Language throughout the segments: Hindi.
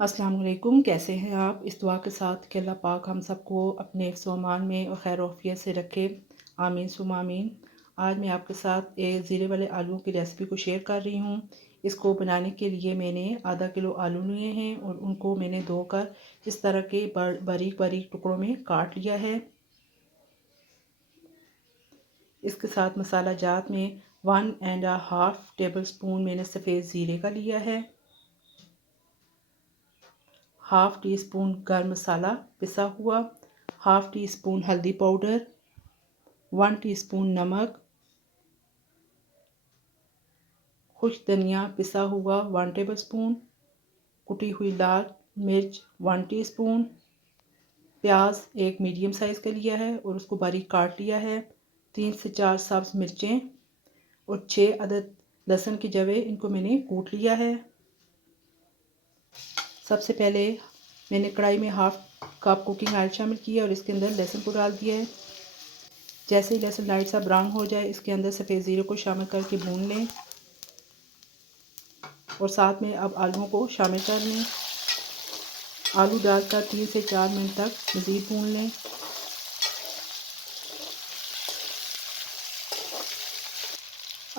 अस्सलाम वालेकुम। कैसे हैं आप? इस दुआ के साथ कि अल्लाह पाक हम सबको अपने हिफ्ज़ व अमान में और खैर आफियत से रखे, आमीन सुम्मा आमीन। आज मैं आपके साथ ज़ीरे वाले आलूओं की रेसिपी को शेयर कर रही हूँ। इसको बनाने के लिए मैंने आधा किलो आलू लिए हैं और उनको मैंने धोकर इस तरह के बारीक बारीक टुकड़ों में काट लिया है। इसके साथ मसाला जात में 1.5 टेबल स्पून मैंने सफ़ेद ज़ीरे का लिया है, हाफ़ टी स्पून गर्म मसाला पिसा हुआ, हाफ़ टी स्पून हल्दी पाउडर, 1 टीस्पून नमक, खुश्क धनिया पिसा हुआ 1 टेबल स्पून, कुटी हुई लाल मिर्च 1 टीस्पून, प्याज एक मीडियम साइज़ का लिया है और उसको बारीक काट लिया है, 3 से 4 सब्ज़ मिर्चें और 6 अदद लहसुन की जवें, इनको मैंने कूट लिया है। सबसे पहले मैंने कढ़ाई में हाफ़ कप कुकिंग ऑयल शामिल किया और इसके अंदर लहसुन को डाल दिया है। जैसे ही लहसुन लाइट सा ब्राउन हो जाए, इसके अंदर सफ़ेद ज़ीरे को शामिल करके भून लें और साथ में अब आलूओं को शामिल कर लें। आलू डालकर 3 से 4 मिनट तक मज़ीद भून लें।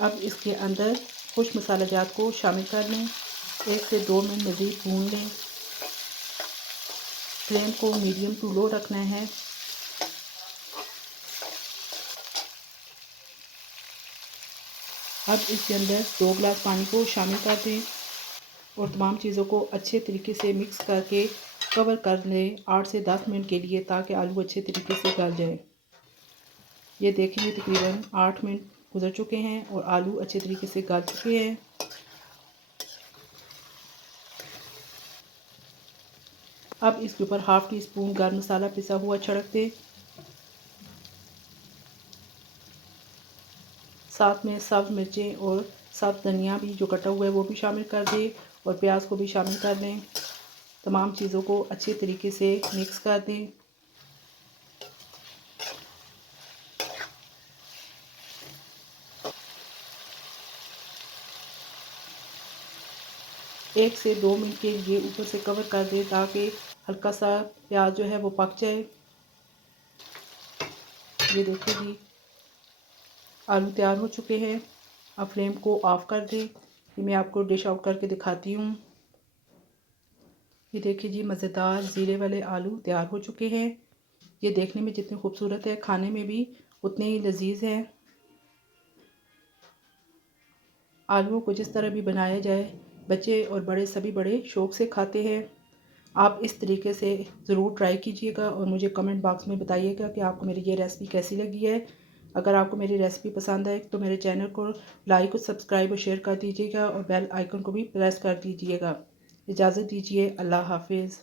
अब इसके अंदर खुश्क मसाला जात को शामिल कर लें। 1 से 2 मिनट मज़ीद भून लें। फ्लेम को मीडियम टू लो रखना है। अब इसके अंदर 2 गिलास पानी को शामिल कर दें और तमाम चीज़ों को अच्छे तरीके से मिक्स करके कवर कर लें 8 से 10 मिनट के लिए, ताकि आलू अच्छे तरीके से गल जाए। ये देखेंगे तकरीबन 8 मिनट गुजर चुके हैं और आलू अच्छे तरीके से गल चुके हैं। अब इसके ऊपर हाफ़ टी स्पून गर्म मसाला पिसा हुआ छिड़क दें। साथ में सब्ज़ मिर्चें और सब्ज़ धनिया भी जो कटा हुआ है वो भी शामिल कर दें और प्याज को भी शामिल कर दें। तमाम चीज़ों को अच्छे तरीके से मिक्स कर दें। एक से 2 मिनट के लिए ऊपर से कवर कर दें ताकि हल्का सा प्याज जो है वो पक जाए। ये देखिए जी, आलू तैयार हो चुके हैं। अब फ्लेम को ऑफ़ कर दें। ये मैं आपको डिश आउट करके दिखाती हूँ। ये देखिए जी, मज़ेदार ज़ीरे वाले आलू तैयार हो चुके हैं। ये देखने में जितने खूबसूरत है, खाने में भी उतने ही लजीज हैं। आलूओं को जिस तरह भी बनाया जाए, बच्चे और बड़े सभी बड़े शौक़ से खाते हैं। आप इस तरीके से ज़रूर ट्राई कीजिएगा और मुझे कमेंट बॉक्स में बताइएगा कि आपको मेरी ये रेसिपी कैसी लगी है। अगर आपको मेरी रेसिपी पसंद आए तो मेरे चैनल को लाइक और सब्सक्राइब और शेयर कर दीजिएगा और बेल आइकन को भी प्रेस कर दीजिएगा। इजाज़त दीजिए। अल्लाह हाफिज़।